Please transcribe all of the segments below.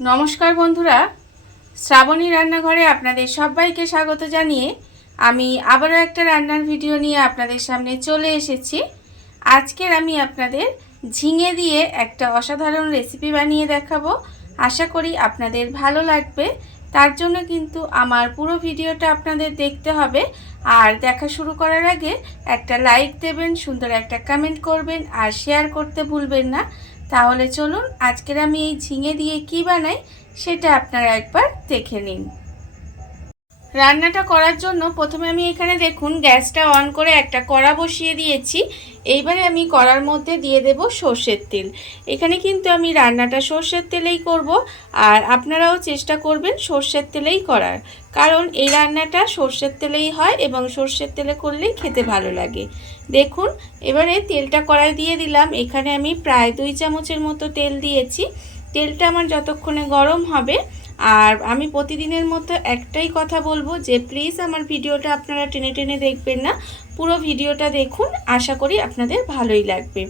নমস্কার বন্ধুরা, শ্রাবণী রান্নাঘরে আপনাদের সবাইকে স্বাগত জানিয়ে আমি আবারও একটা রান্নার ভিডিও নিয়ে আপনাদের সামনে চলে এসেছি। আজকের আমি আপনাদের ঝিঙে দিয়ে একটা অসাধারণ রেসিপি বানিয়ে দেখাবো। আশা করি আপনাদের ভালো লাগবে। তার জন্য কিন্তু আমার পুরো ভিডিওটা আপনাদের দেখতে হবে। আর দেখা শুরু করার আগে একটা লাইক দেবেন, সুন্দর একটা কমেন্ট করবেন আর শেয়ার করতে ভুলবেন না। তাহলে চলুন আজকের আমি এই ঝিঙে দিয়ে কি বানাই সেটা আপনারা একবার দেখে নিন। রান্নাটা করার জন্য প্রথমে আমি এখানে দেখুন গ্যাসটা অন করে একটা কড়া বসিয়ে দিয়েছি। এইবারে আমি কড়ার মধ্যে দিয়ে দেব সর্ষের তেল। এখানে কিন্তু আমি রান্নাটা সর্ষের তেলেই করব, আর আপনারাও চেষ্টা করবেন সর্ষের তেলেই করার, কারণ এই রান্নাটা সর্ষের তেলেই হয় এবং সর্ষের তেলে করলেই খেতে ভালো লাগে। দেখুন এবারে তেলটা কড়াই দিয়ে দিলাম। এখানে আমি প্রায় 2 চামচের মতো তেল দিয়েছি। তেলটা আমার যতক্ষণে গরম হবে, আর আমি প্রতিদিনের মতো একটাই কথা বলবো যে প্লিজ আমার ভিডিওটা আপনারা টেনে টেনে দেখবেন না, পুরো ভিডিওটা দেখুন, আশা করি আপনাদের ভালোই লাগবে।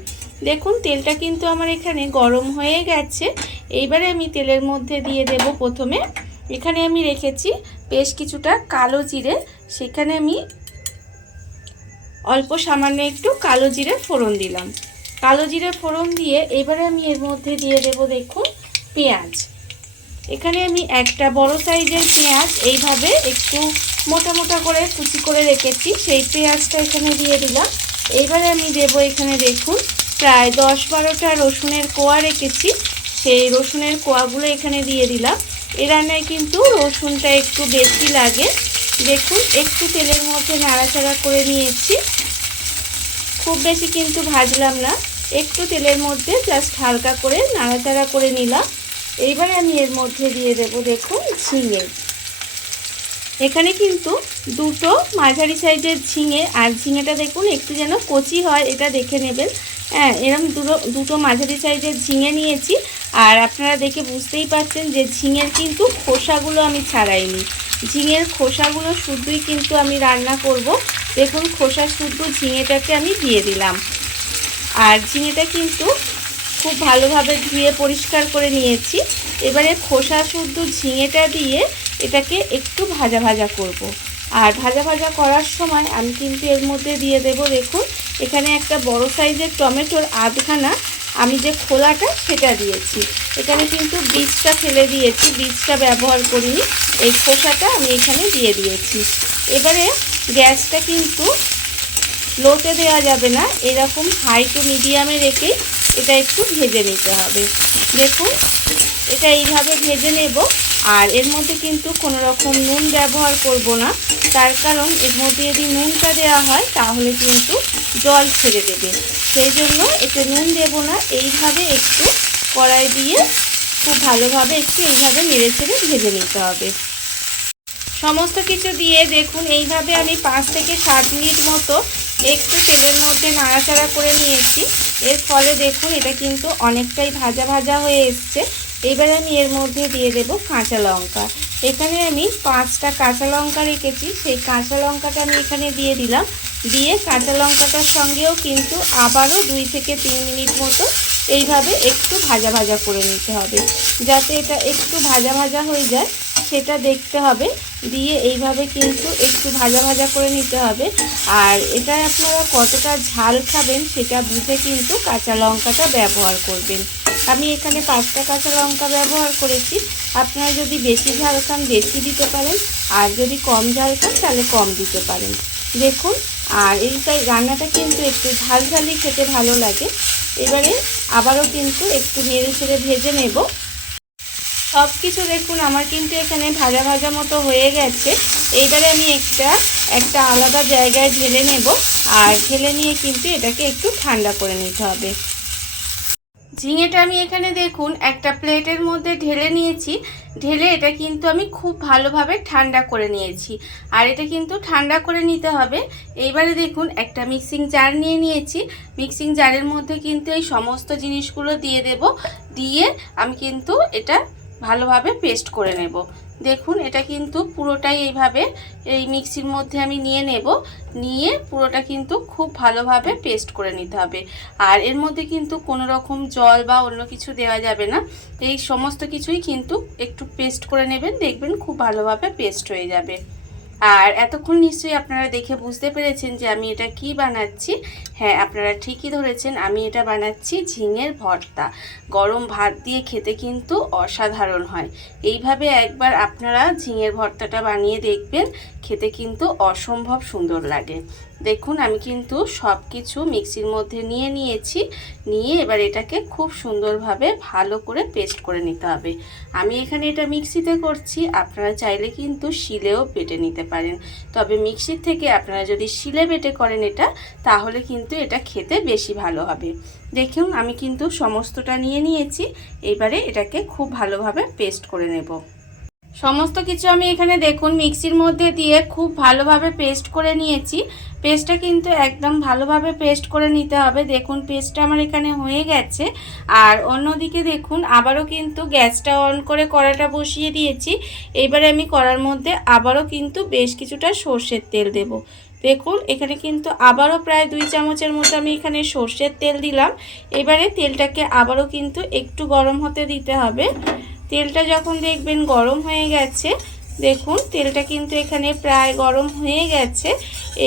দেখুন তেলটা কিন্তু আমার এখানে গরম হয়ে গেছে। এইবারে আমি তেলের মধ্যে দিয়ে দেব প্রথমে, এখানে আমি রেখেছি বেশ কিছুটা কালো জিরে, সেখানে আমি অল্প সামান্য একটু কালো জিরে ফোড়ন দিলাম। কালো জিরে ফোড়ন দিয়ে এবারে আমি এর মধ্যে দিয়ে দেব দেখুন পেঁয়াজ। এখানে আমি একটা বড় সাইজের পেঁয়াজ এইভাবে একটু মোটা মোটা করে কুচি করে রেখেছি, সেই পেঁয়াজটা এখানে দিয়ে দিলাম। এইবারে আমি দেব এখানে দেখুন প্রায় 10-12টা রসুনের কোয়া রেখেছি, সেই রসুনের কোয়াগুলো এখানে দিয়ে দিলাম। এই রান্নায় কিন্তু রসুনটা একটু বেশি লাগে। দেখুন একটু তেলের মধ্যে নাড়াচাড়া করে নিয়েছি, খুব বেশি কিন্তু ভাজলাম না, একটু তেলের মধ্যে জাস্ট হালকা করে নাড়াচাড়া করে নিলাম। এইবারে আমি এর মধ্যে দিয়ে দেব দেখুন ঝিঙে। এখানে কিন্তু দুটো মাঝারি সাইজের ঝিঙে, আর ঝিঙেটা দেখুন একটু যেন কচি হয় এটা দেখে নেবেন। হ্যাঁ, এরকম দুটো মাঝারি সাইজের ঝিঙে নিয়েছি। আর আপনারা দেখে বুঝতেই পারছেন যে ঝিঙের কিন্তু খোসাগুলো আমি ছাড়াইনি, ঝিঙের খোসাগুলো শুদ্ধই কিন্তু আমি রান্না করব। দেখুন খোসা শুদ্ধ ঝিঙেটাকে আমি দিয়ে দিলাম। আর ঝিঙেটা কিন্তু খুব ভালোভাবে ধুয়ে পরিষ্কার করে নিয়েছি। এবারে খোসা শুদ্ধ ঝিঙেটা দিয়ে এটাকে একটু ভাজা ভাজা করব। আর ভাজা ভাজা করার সময় আমি কিন্তু এর মধ্যে দিয়ে দেব দেখুন এখানে একটা বড় সাইজের টমেটোর আধখানা আমি যে খোলাটা সেটা দিয়েছি। এখানে কিন্তু বীজটা ফেলে দিয়েছি, বীজটা ব্যবহার করিনি, এই খোসাটা আমি এখানে দিয়ে দিয়েছি। এবারে গ্যাসটা কিন্তু লোতে দেওয়া যাবে না, এরকম হাই টু মিডিয়ামে রেখেই এটা একটু ভেজে নিতে হবে। দেখুন এটা এইভাবে ভেজে নেব। আর এর মধ্যে কিন্তু কোনো রকম নুন ব্যবহার করব না, তার কারণ এর মধ্যে যদি নুনটা দেওয়া হয় তাহলে কিন্তু জল ছেড়ে দেবে, সেই জন্য এতে নুন দেব না। এইভাবে একটু কড়াই দিয়ে খুব ভালোভাবে একটু এইভাবে নেড়ে ছেড়ে ভেজে নিতে হবে। সমস্ত কিছু দিয়ে দেখুন এইভাবে আমি 5 থেকে 7 মিনিট মতো একটু তেলের মধ্যে নাড়াচাড়া করে নিয়েছি। এর ফলে দেখুন এটা কিন্তু অনেকটাই ভাজা ভাজা হয়ে এসছে। এবারে আমি এর মধ্যে দিয়ে দেব কাঁচা লঙ্কা। এখানে আমি 5টা কাঁচা লঙ্কা রেখেছি, সেই কাঁচা লঙ্কাটা আমি এখানে দিয়ে দিলাম। দিয়ে কাঁচা লঙ্কাটার সঙ্গেও কিন্তু আবারও 2 থেকে 3 মিনিট মতো এইভাবে একটু ভাজা ভাজা করে নিতে হবে, যাতে এটা একটু ভাজা ভাজা হয়ে যায় সেটা দেখতে হবে। দিয়ে এইভাবে কিন্তু একটু ভাজা ভাজা করে নিতে হবে। আর এটা আপনারা কতটা ঝাল খাবেন সেটা বুঝে কিন্তু কাঁচা লঙ্কাটা ব্যবহার করবেন। আমি এখানে 5টা কাঁচা লঙ্কা ব্যবহার করেছি, আপনারা যদি বেশি ঝাল খান বেশি দিতে পারেন, আর যদি কম ঝাল খান তাহলে কম দিতে পারেন। দেখুন আর এইটাই রান্নাটা কিন্তু একটু ঝাল ঝালই খেতে ভালো লাগে। এবারে আবারও কিন্তু একটু নেড়ে ছেড়ে ভেজে নেব। সব কিছু দেখুন আমার কিন্তু এখানে ভাজা ভাজা মতো হয়ে গেছে। এইবারে আমি একটা আলাদা জায়গায় ঢেলে নেব, আর ঢেলে নিয়ে কিন্তু এটাকে একটু ঠান্ডা করে নিতে হবে। ঝিঙেটা আমি এখানে দেখুন একটা প্লেটের মধ্যে ঢেলে নিয়েছি। ঢেলে এটা কিন্তু আমি খুব ভালোভাবে ঠান্ডা করে নিয়েছি, আর এটা কিন্তু ঠান্ডা করে নিতে হবে। এইবারে দেখুন একটা মিক্সিং জার নিয়ে নিয়েছি। মিক্সিং জারের মধ্যে কিন্তু এই সমস্ত জিনিসগুলো দিয়ে দেব। দিয়ে আমি কিন্তু এটা ভালোভাবে পেস্ট করে নেব। দেখুন এটা কিন্তু পুরোটাই এইভাবে এই মিক্সির মধ্যে আমি নিয়ে নেব, নিয়ে পুরোটা কিন্তু খুব ভালোভাবে পেস্ট করে নিতে হবে। আর এর মধ্যে কিন্তু কোনো রকম জল বা অন্য কিছু দেওয়া যাবে না, এই সমস্ত কিছুই কিন্তু একটু পেস্ট করে নেবেন, দেখবেন খুব ভালোভাবে পেস্ট হয়ে যাবে। আর এতক্ষণ নিশ্চয়ই আপনারা দেখে বুঝতে পেরেছেন যে আমি এটা কি বানাচ্ছি। হ্যাঁ, আপনারা ঠিকই ধরেছেন, আমি এটা বানাচ্ছি ঝিঙের ভর্তা। গরম ভাত দিয়ে খেতে কিন্তু অসাধারণ হয়। এইভাবে একবার আপনারা ঝিঙের ভর্তাটা বানিয়ে দেখবেন, খেতে কিন্তু অসম্ভব সুন্দর লাগে। দেখুন আমি কিন্তু সব কিছু মিক্সির মধ্যে নিয়ে নিয়েছি, নিয়ে এবার এটাকে খুব সুন্দরভাবে ভালো করে পেস্ট করে নিতে হবে। আমি এখানে এটা মিক্সিতে করছি, আপনারা চাইলে কিন্তু শিলেও বেটে নিতে পারেন, তবে মিক্সির থেকে আপনারা যদি শিলে বেটে করেন এটা, তাহলে কিন্তু এটা খেতে বেশি ভালো হবে। দেখুন আমি কিন্তু সমস্তটা নিয়ে নিয়েছি, এবারে এটাকে খুব ভালোভাবে পেস্ট করে নেব। সমস্ত কিছু আমি এখানে দেখুন মিক্সির মধ্যে দিয়ে খুব ভালোভাবে পেস্ট করে নিয়েছি। পেস্টটা কিন্তু একদম ভালোভাবে পেস্ট করে নিতে হবে। দেখুন পেস্টটা আমার এখানে হয়ে গেছে। আর অন্যদিকে দেখুন আবারও কিন্তু গ্যাসটা অন করে কড়াটা বসিয়ে দিয়েছি। এবারে আমি কড়ার মধ্যে আবারও কিন্তু বেশ কিছুটা সর্ষের তেল দেব। দেখুন এখানে কিন্তু আবারও প্রায় 2 চামচের মতো আমি এখানে সর্ষের তেল দিলাম। এবারে তেলটাকে আবারও কিন্তু একটু গরম হতে দিতে হবে। তেলটা যখন দেখবেন গরম হয়ে গেছে, দেখুন তেলটা কিন্তু এখানে প্রায় গরম হয়ে গেছে।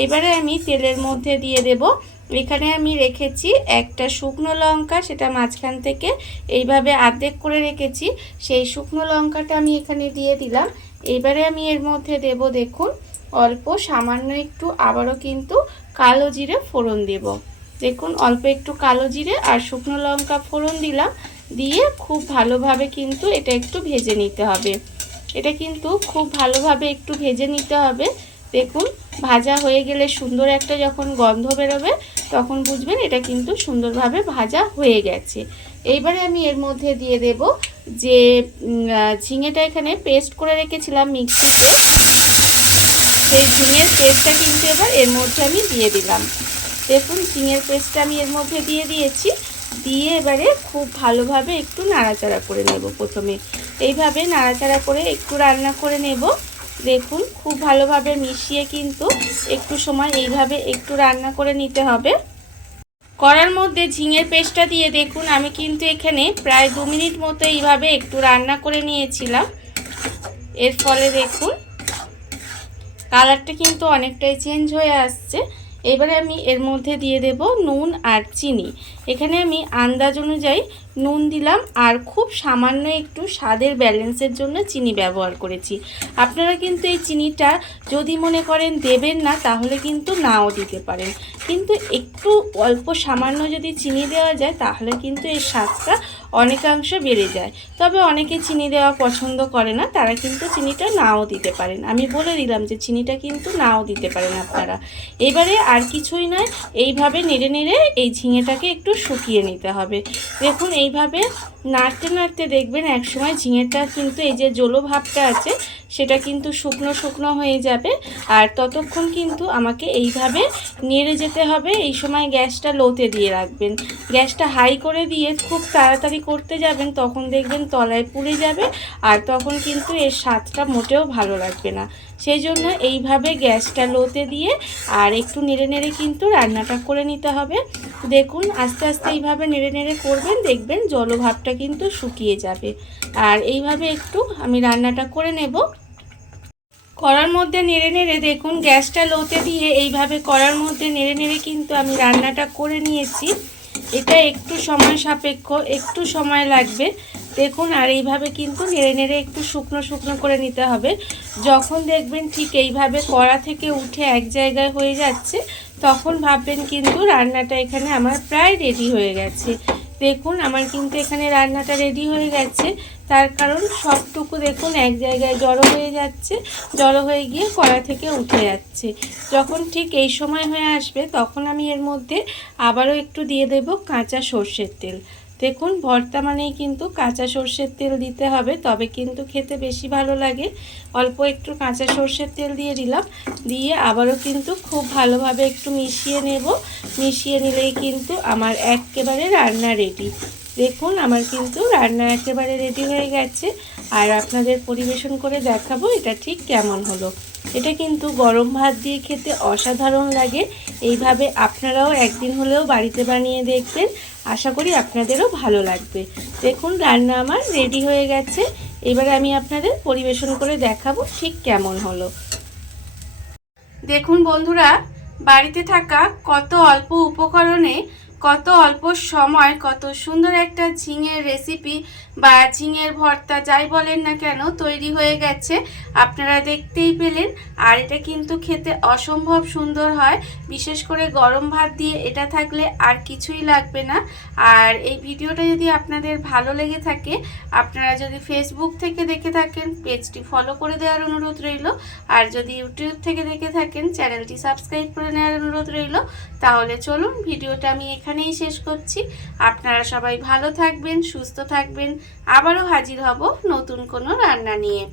এবারে আমি তেলের মধ্যে দিয়ে দেব, এখানে আমি রেখেছি একটা শুকনো লঙ্কা, সেটা মাঝখান থেকে এইভাবে অর্ধেক করে রেখেছি, সেই শুকনো লঙ্কাটা আমি এখানে দিয়ে দিলাম। এবারে আমি এর মধ্যে দেব দেখুন অল্প সামান্য একটু আবারও কিন্তু কালো জিরে ফোড়ন দেব। দেখুন অল্প একটু কালো জিরে আর শুকনো লঙ্কা ফোড়ন দিলাম, দিয়ে খুব ভালোভাবে কিন্তু এটা একটু ভেজে নিতে হবে। এটা কিন্তু খুব ভালোভাবে একটু ভেজে নিতে হবে। দেখুন ভাজা হয়ে গেলে সুন্দর একটা যখন গন্ধ বেরোবে, তখন বুঝবেন এটা কিন্তু সুন্দরভাবে ভাজা হয়ে গেছে। এইবারে আমি এর মধ্যে দিয়ে দেব যে ঝিঙেটা এখানে পেস্ট করে রেখেছিলাম মিক্সিতে, সেই ঝিঙের পেস্টটা কিন্তু এবার এর মধ্যে আমি দিয়ে দিলাম। দেখুন ঝিঙের পেস্টটা আমি এর মধ্যে দিয়ে দিয়েছি, দিয়ে এবারে খুব ভালোভাবে একটু নাড়াচাড়া করে নেব। প্রথমে এইভাবে নাড়াচাড়া করে একটু রান্না করে নেব। দেখুন খুব ভালোভাবে মিশিয়ে কিন্তু একটু সময় এইভাবে একটু রান্না করে নিতে হবে। কড়ার মধ্যে ঝিঙের পেস্টটা দিয়ে দেখুন আমি কিন্তু এখানে প্রায় 2 মিনিট মতো এইভাবে একটু রান্না করে নিয়েছিলাম। এর ফলে দেখুন কালারটা কিন্তু অনেকটাই চেঞ্জ হয়ে আসছে। এবারে আমি এর মধ্যে দিয়ে দেব নুন আর চিনি। এখানে আমি আন্দাজ অনুযায়ী নুন দিলাম, আর খুব সামান্য একটু স্বাদের ব্যালেন্সের জন্য চিনি ব্যবহার করেছি। আপনারা কিন্তু এই চিনিটা যদি মনে করেন দেবেন না, তাহলে কিন্তু নাও দিতে পারেন, কিন্তু একটু অল্প সামান্য যদি চিনি দেওয়া যায় তাহলে কিন্তু এর স্বাদটা অনেকাংশে বেড়ে যায়। তবে অনেকে চিনি দেওয়া পছন্দ করে না, তারা কিন্তু চিনিটা নাও দিতে পারেন। আমি বলে দিলাম যে চিনিটা কিন্তু নাও দিতে পারেন আপনারা। এবারে আর কিছুই নয়, এইভাবে নেড়ে নেড়ে এই ঝিঙেটাকে একটু শুকিয়ে নিতে হবে। দেখুন এইভাবে নাড়তে নাড়তে দেখবেন একসময় ঝিঙেটা কিন্তু এই যে জলো ভাবটা আছে সেটা কিন্তু শুকনো শুকনো হয়ে যাবে। আর ততক্ষণ কিন্তু আমাকে এইভাবে নেড়ে যেতে হবে। এই সময় গ্যাসটা লোতে দিয়ে রাখবেন, গ্যাসটা হাই করে দিয়ে খুব তাড়াতাড়ি করতে যাবেন, তখন দেখবেন তলায় পুড়ে যাবে, আর তখন কিন্তু এর স্বাদটা মোটেও ভালো লাগবে না। সেই জন্য এইভাবে গ্যাসটা লোতে দিয়ে আর একটু নেড়ে নেড়ে কিন্তু রান্নাটা করে নিতে হবে। দেখুন আস্তে আস্তে এইভাবে নেড়ে নেড়ে করবেন, দেখবেন জলভাবটা কিন্তু শুকিয়ে যাবে। আর এইভাবে একটু আমি রান্নাটা করে নেব। কড়ার মধ্যে নেড়ে নেড়ে দেখুন গ্যাসটা লোতে দিয়ে এইভাবে কড়ার মধ্যে নেড়ে নেড়ে কিন্তু আমি রান্নাটা করে নিয়েছি। এটা একটু সময় সাপেক্ষ, একটু সময় লাগবে। দেখুন আর এইভাবে কিন্তু নেড়ে নেড়ে একটু শুকনো শুকনো করে নিতে হবে। যখন দেখবেন ঠিক এইভাবে কড়া থেকে উঠে এক জায়গায় হয়ে যাচ্ছে, তখন ভাববেন কিন্তু রান্নাটা এখানে আমার প্রায় রেডি হয়ে গেছে। দেখুন আমার কিন্তু এখানে রান্নাটা রেডি হয়ে গেছে, তার কারণ সবটুকু দেখুন এক জায়গায় জড়ো হয়ে যাচ্ছে, জড়ো হয়ে গিয়ে কড়া থেকে উঠে যাচ্ছে। যখন ঠিক এই সময় হয়ে আসবে, তখন আমি এর মধ্যে আবারও একটু দিয়ে দেব কাঁচা সর্ষের তেল। দেখুন ভর্তা মানেই কিন্তু কাঁচা সর্ষের তেল দিতে হবে, তবে কিন্তু খেতে বেশি ভালো লাগে। অল্প একটু কাঁচা সর্ষের তেল দিয়ে দিলাম, দিয়ে আবারও কিন্তু খুব ভালোভাবে একটু মিশিয়ে নেব। মিশিয়ে নিলেই কিন্তু আমার একেবারে রান্না রেডি। দেখুন আমার কিন্তু রান্না একেবারে রেডি হয়ে গেছে, আর আপনাদের পরিবেশন করে দেখাবো এটা ঠিক কেমন হলো। এটা কিন্তু গরম ভাত দিয়ে খেতে অসাধারণ লাগে। এইভাবে আপনারাও একদিন হলেও বাড়িতে বানিয়ে দেখবেন, আশা করি আপনাদেরও ভালো লাগবে। দেখুন রান্না আমার রেডি হয়ে গেছে, এবারে আমি আপনাদের পরিবেশন করে দেখাবো ঠিক কেমন হলো। দেখুন বন্ধুরা, বাড়িতে থাকা কত অল্প উপকরণে কত অল্প সময় কত সুন্দর একটা ঝিঙের রেসিপি বা ঝিঙের ভর্তা যাই বলেন না কেন তৈরি হয়ে গেছে, আপনারা দেখতেই পেলেন। আর এটা কিন্তু খেতে অসম্ভব সুন্দর হয়, বিশেষ করে গরম ভাত দিয়ে এটা থাকলে আর কিছুই লাগবে না। আর এই ভিডিওটা যদি আপনাদের ভালো লেগে থাকে, আপনারা যদি ফেসবুক থেকে দেখে থাকেন পেজটি ফলো করে দেওয়ার অনুরোধ রইল, আর যদি ইউটিউব থেকে দেখে থাকেন চ্যানেলটি সাবস্ক্রাইব করে নেওয়ার অনুরোধ রইল। তাহলে চলুন ভিডিওটা আমি এখানেই শেষ করছি। আপনারা সবাই ভালো থাকবেন, সুস্থ থাকবেন। আবারও হাজির হব নতুন কোনো রান্না নিয়ে।